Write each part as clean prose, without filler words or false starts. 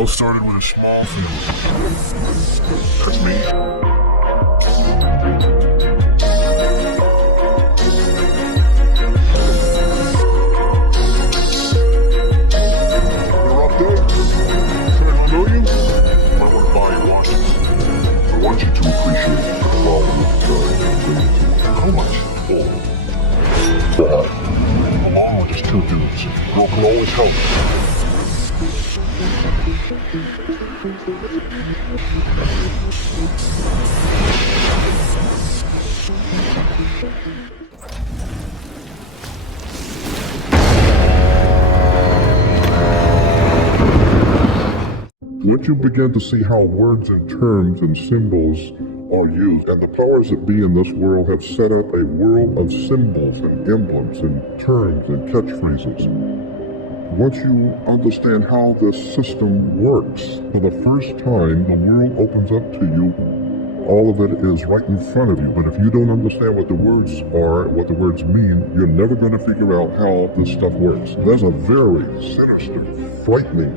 all started with a small thing. That's me. You're up there? I don't know you. I want to buy you one. I want you to appreciate the quality of the how much? Along with just 2 dudes. Girl can always help. Once you begin to see how words and terms and symbols are used, and the powers that be in this world have set up a world of symbols and emblems and terms and catchphrases. Once you understand how this system works, for the first time, the world opens up to you. All of it is right in front of you. But if you don't understand what the words are, what the words mean, you're never going to figure out how this stuff works. There's a very sinister, frightening,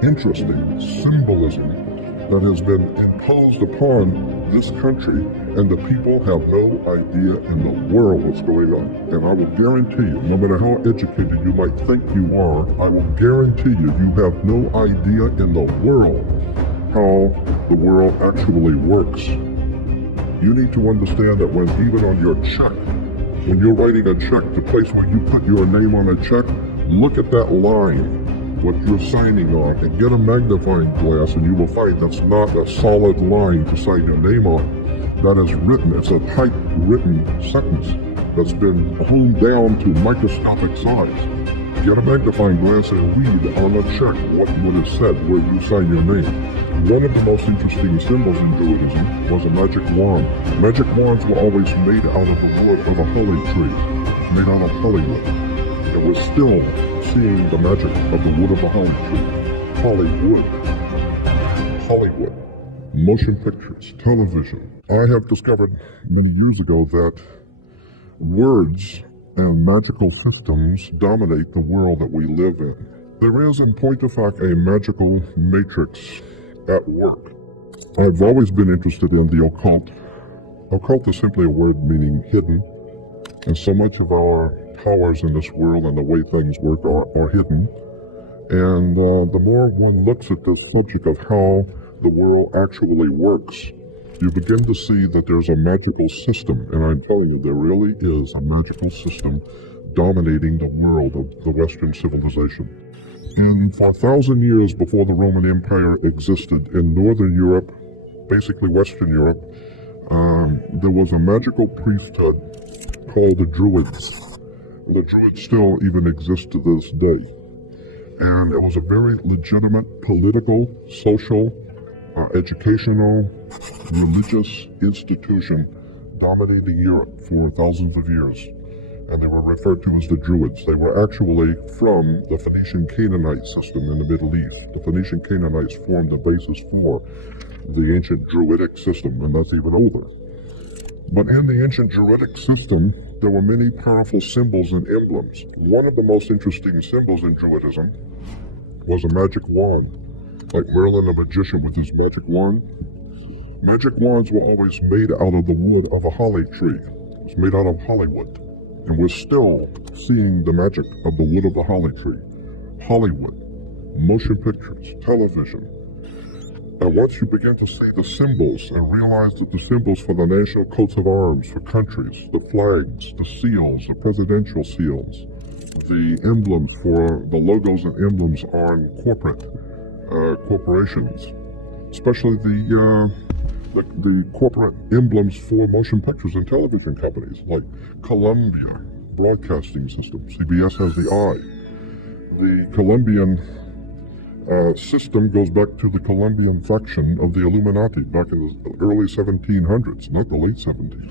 interesting symbolism that has been imposed upon this country, and the people have no idea in the world what's going on. And I will guarantee you, no matter how educated you might think you are, I will guarantee you, you have no idea in the world how the world actually works. You need to understand that when even on your check, when you're writing a check, the place where you put your name on a check, look at that line, what you're signing on, and get a magnifying glass, and you will find that's not a solid line to sign your name on. That is written, it's a typewritten sentence that's been honed down to microscopic size. Get a magnifying glass and read on a check what is said where you sign your name. One of the most interesting symbols in Druidism was a magic wand. Magic wands were always made out of the wood of a holly tree, made out of Hollywood. And we're still seeing the magic of the wood of the holly tree. Hollywood. Hollywood. Motion pictures, television. I have discovered many years ago that words and magical systems dominate the world that we live in. There is, in point of fact, a magical matrix at work. I've always been interested in the occult. Occult is simply a word meaning hidden, and so much of our powers in this world and the way things work are hidden. And the more one looks at this subject of how the world actually works, you begin to see that there's a magical system, and I'm telling you, there really is a magical system dominating the world of the Western civilization. And for 1,000 years before the Roman Empire existed in Northern Europe, basically Western Europe, there was a magical priesthood called the Druids. The Druids still even exist to this day. And it was a very legitimate political, social, educational, religious institution dominating Europe for thousands of years. And they were referred to as the Druids. They were actually from the Phoenician Canaanite system in the Middle East. The Phoenician Canaanites formed the basis for the ancient Druidic system, and that's even older. But in the ancient Druidic system, there were many powerful symbols and emblems. One of the most interesting symbols in Druidism was a magic wand, like Merlin the magician with his magic wand. Magic wands were always made out of the wood of a holly tree. It was made out of Hollywood. And we're still seeing the magic of the wood of the holly tree. Hollywood, motion pictures, television. And once you begin to see the symbols and realize that the symbols for the national coats of arms for countries, the flags, the seals, the presidential seals, the emblems for the logos and emblems on corporations, especially the corporate emblems for motion pictures and television companies like Columbia Broadcasting System. CBS has the eye. The Columbian system goes back to the Columbian faction of the Illuminati back in the early 1700s, not the late 70s.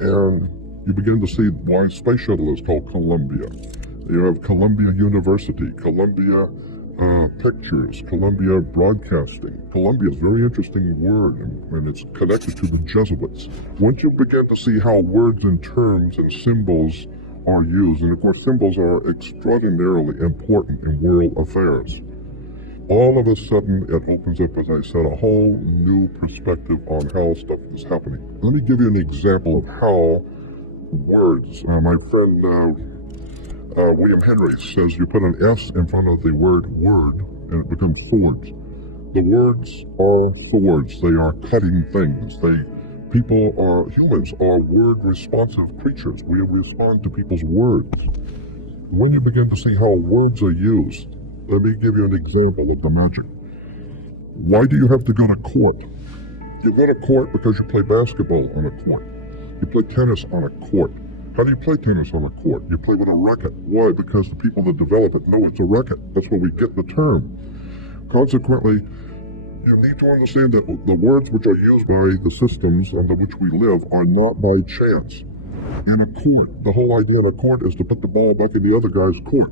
And you begin to see why Space Shuttle is called Columbia. You have Columbia University, Columbia Pictures, Columbia Broadcasting. Columbia is a very interesting word, and it's connected to the Jesuits. Once you begin to see how words and terms and symbols are used, and of course symbols are extraordinarily important in world affairs. all of a sudden it opens up, as I said, a whole new perspective on how stuff is happening. Let me give you an example of how words, my friend William Henry says you put an S in front of the word word and it becomes swords. The words are swords. They are cutting things. Humans are word responsive creatures. We respond to people's words. When you begin to see how words are used, let me give you an example of the magic. Why do you have to go to court? You go to court because you play basketball on a court. You play tennis on a court. How do you play tennis on a court? You play with a racket. Why? Because the people that develop it know it's a racket. That's where we get the term. Consequently, you need to understand that the words which are used by the systems under which we live are not by chance. In a court, the whole idea in a court is to put the ball back in the other guy's court.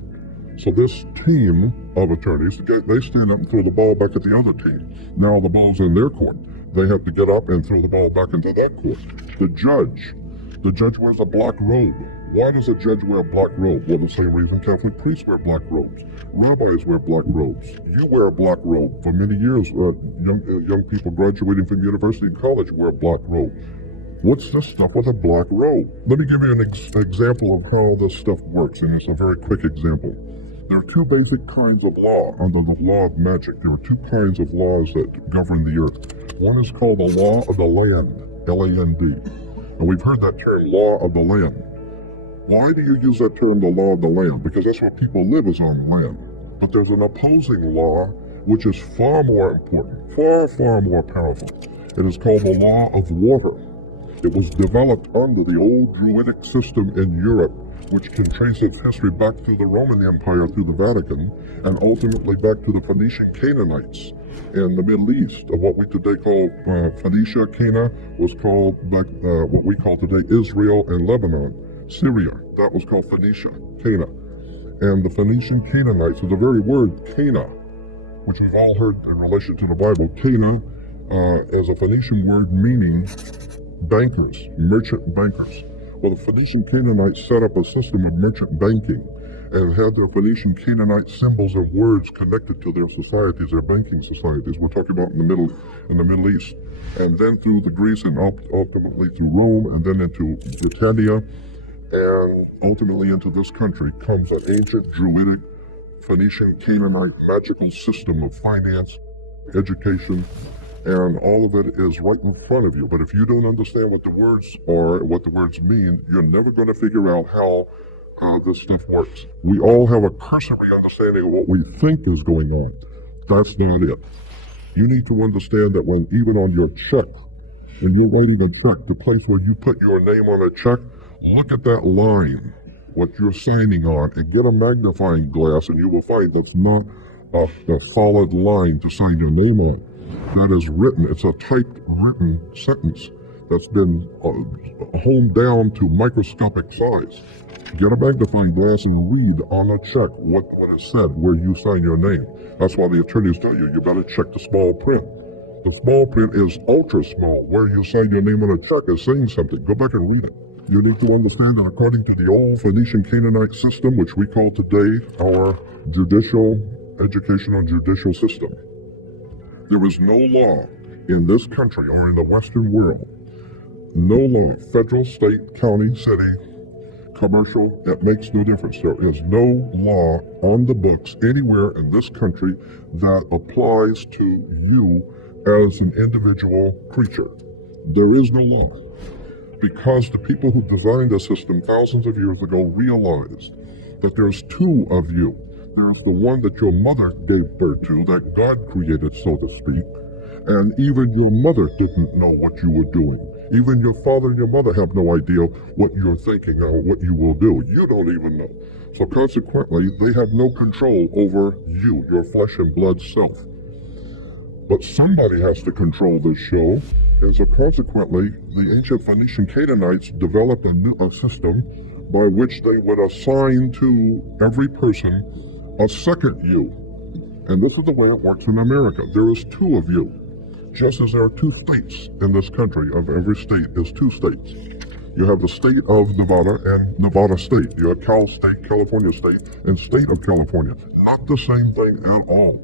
So this team of attorneys, they stand up and throw the ball back at the other team. Now the ball's in their court. They have to get up and throw the ball back into that court. The judge wears a black robe. Why does a judge wear a black robe? Well, the same reason Catholic priests wear black robes. Rabbis wear black robes. You wear a black robe. For many years, young people graduating from university and college wear a black robe. What's this stuff with a black robe? Let me give you an example of how this stuff works, and it's a very quick example. There are two basic kinds of law under the law of magic. There are two kinds of laws that govern the earth. One is called the law of the land, L-A-N-D. And we've heard that term, law of the land. Why do you use that term, the law of the land? Because that's where people live, is on land. But there's an opposing law which is far more important, far more powerful. It is called the law of water. It was developed under the old Druidic system in Europe, which can trace its history back through the Roman Empire, through the Vatican, and ultimately back to the Phoenician Canaanites in the Middle East. Of what we today call Phoenicia, Cana, was called back what we call today Israel and Lebanon. Syria, that was called Phoenicia, Cana. And the Phoenician Canaanites is the very word Cana, which we've all heard in relation to the Bible. Cana is a Phoenician word meaning bankers, merchant bankers. Well, the Phoenician Canaanites set up a system of merchant banking and had their Phoenician Canaanite symbols and words connected to their societies, their banking societies. We're talking about in the Middle East. And then through the Greece and ultimately through Rome and then into Britannia and ultimately into this country comes an ancient Druidic Phoenician Canaanite magical system of finance, education, and all of it is right in front of you. But if you don't understand what the words are, what the words mean, you're never going to figure out how this stuff works. We all have a cursory understanding of what we think is going on. That's not it. You need to understand that when even on your check, when you're writing a check, the place where you put your name on a check, look at that line, what you're signing on, and get a magnifying glass, and you will find that's not a solid line to sign your name on. That is written, it's a typed written sentence that's been honed down to microscopic size. Get a magnifying glass and read on a check what it said, where you sign your name. That's why the attorneys tell you better check the small print. The small print is ultra small. Where you sign your name on a check is saying something. Go back and read it. You need to understand that according to the old Phoenician Canaanite system, which we call today our educational judicial system, there is no law in this country or in the Western world, no law, federal, state, county, city, commercial, it makes no difference. There is no law on the books anywhere in this country that applies to you as an individual creature. There is no law. Because the people who designed the system thousands of years ago realized that there's two of you. There's the one that your mother gave birth to, that God created, so to speak. And even your mother didn't know what you were doing. Even your father and your mother have no idea what you're thinking or what you will do. You don't even know. So consequently, they have no control over you, your flesh and blood self. But somebody has to control this show. And so consequently, the ancient Phoenician Canaanites developed a system by which they would assign to every person a second you. And this is the way it works in America. There is two of you. Just as there are two states in this country, of every state is two states. You have the state of Nevada and Nevada State. You have Cal State, California State, and State of California. Not the same thing at all.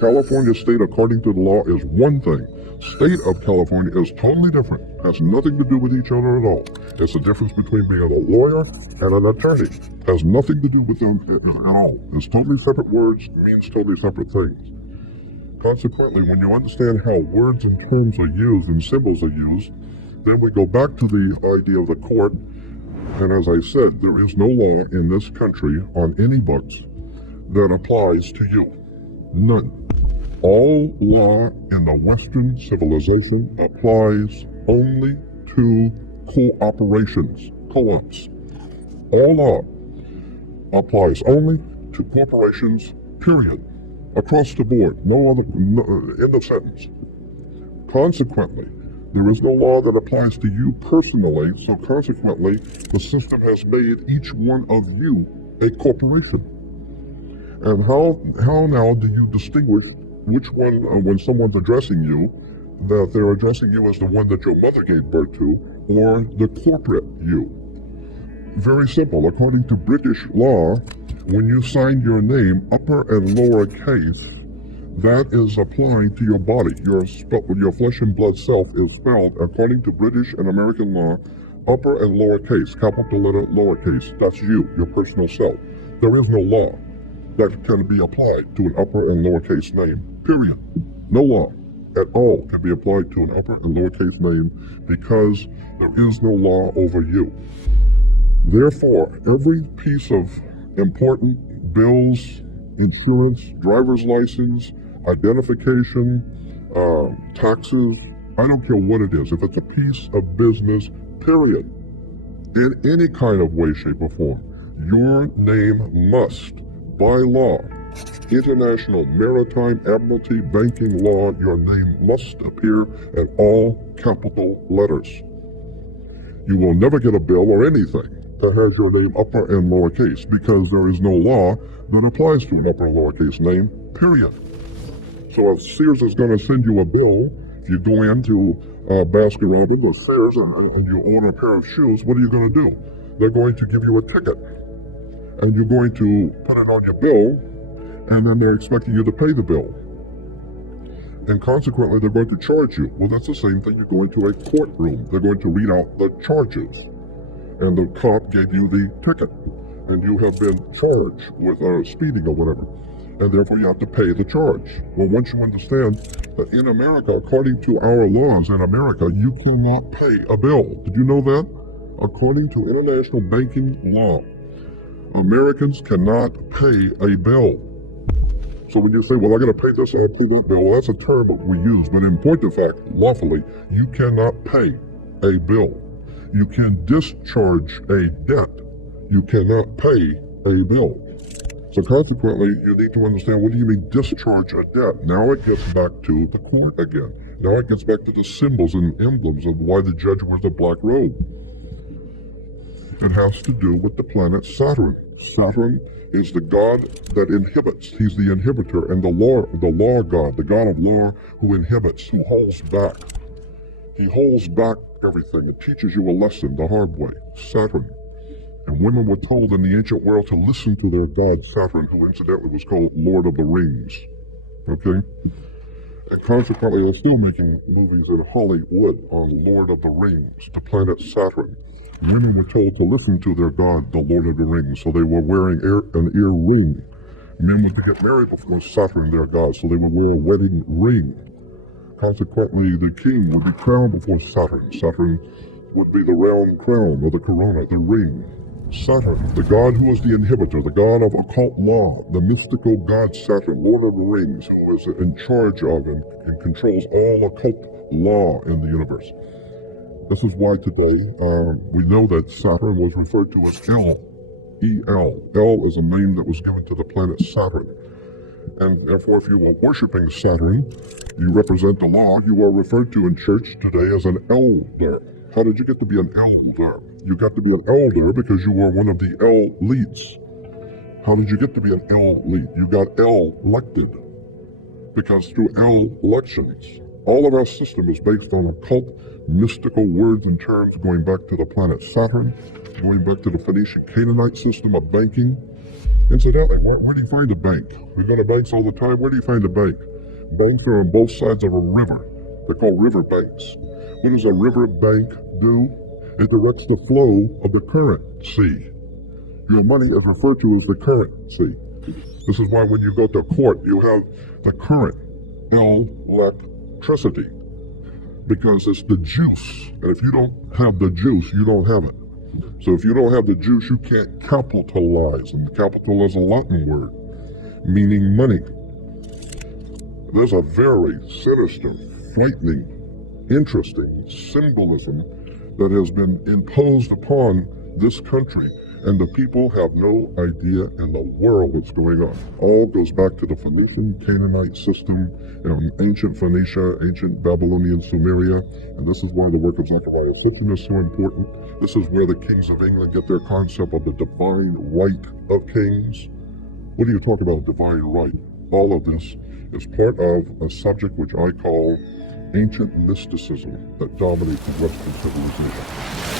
California state, according to the law, is one thing. State of California is totally different. Has nothing to do with each other at all. It's the difference between being a lawyer and an attorney. Has nothing to do with them at all. It's totally separate words, means totally separate things. Consequently, when you understand how words and terms are used and symbols are used, then we go back to the idea of the court. And as I said, there is no law in this country on any books that applies to you. None. All law in the Western civilization applies only to cooperations, co-ops. All law applies only to corporations, period. Across the board. End of sentence. Consequently, there is no law that applies to you personally, so consequently, the system has made each one of you a corporation. And how now do you distinguish which one, when someone's addressing you, that they're addressing you as the one that your mother gave birth to, or the corporate you? Very simple. According to British law, when you sign your name, upper and lower case, that is applying to your body. Your flesh and blood self is spelled, according to British and American law, upper and lower case, capital letter, lower case. That's you, your personal self. There is no law that can be applied to an upper and lower case name, period. No law at all can be applied to an upper and lower case name because there is no law over you. Therefore, every piece of important bills, insurance, driver's license, identification, taxes, I don't care what it is. If it's a piece of business, period, in any kind of way, shape, or form, your name must, by law, international maritime admiralty banking law, your name must appear in all capital letters. You will never get a bill or anything that has your name upper and lowercase because there is no law that applies to an upper and lowercase name, period. So if Sears is going to send you a bill, if you go into Baskin Robbins or Sears and you order a pair of shoes, what are you going to do? They're going to give you a ticket and you're going to put it on your bill and then they're expecting you to pay the bill. And consequently, they're going to charge you. Well, that's the same thing. You go into a courtroom. They're going to read out the charges. And the cop gave you the ticket. And you have been charged with speeding or whatever. And therefore, you have to pay the charge. Well, once you understand that in America, according to our laws in America, you cannot pay a bill. Did you know that? According to international banking law, Americans cannot pay a bill. So when you say, well, I got to pay this, I'll pay that bill, well, that's a term that we use. But in point of fact, lawfully, you cannot pay a bill. You can discharge a debt. You cannot pay a bill. So consequently, you need to understand, what do you mean discharge a debt? Now it gets back to the court again. Now it gets back to the symbols and emblems of why the judge wears a black robe. It has to do with the planet Saturn. Saturn is the god that inhibits. He's the inhibitor and the law god, the god of law who inhibits, who holds back. He holds back everything. It teaches you a lesson the hard way. Saturn. And women were told in the ancient world to listen to their god Saturn, who incidentally was called Lord of the Rings. Okay? And consequently, they're still making movies in Hollywood on Lord of the Rings, the planet Saturn. Women were told to listen to their god, the Lord of the Rings, so they were wearing an ear ring. Men were to get married before Saturn, their god, so they would wear a wedding ring. Consequently, the king would be crowned before Saturn. Saturn would be the round crown, or the corona, the ring. Saturn, the god who is the inhibitor, the god of occult law, the mystical god Saturn, Lord of the Rings, who is in charge of and controls all occult law in the universe. This is why today we know that Saturn was referred to as El. E-L. El is a name that was given to the planet Saturn. And therefore, if you are worshiping Saturn, you represent the law, you are referred to in church today as an elder. How did you get to be an elder? You got to be an elder because you were one of the elites. How did you get to be an elite? You got elected. Because through elections, all of our system is based on occult, mystical words and terms going back to the planet Saturn, going back to the Phoenician Canaanite system of banking, Incidentally, where do you find a bank? We go to banks all the time. Where do you find a bank? Banks are on both sides of a river. They're called river banks. What does a river bank do? It directs the flow of the currency. Your money is referred to as the currency. This is why when you go to court, you have the current electricity, because it's the juice. And if you don't have the juice, you don't have it. So if you don't have the juice, you can't capitalize. And capital is a Latin word, meaning money. There's a very sinister, frightening, interesting symbolism that has been imposed upon this country, and the people have no idea in the world what's going on. All goes back to the Phoenician Canaanite system, ancient Phoenicia, ancient Babylonian Sumeria, and this is why the work of Zechariah Sitchin is so important. This is where the kings of England get their concept of the divine right of kings. What do you talk about divine right? All of this is part of a subject which I call ancient mysticism that dominates Western civilization.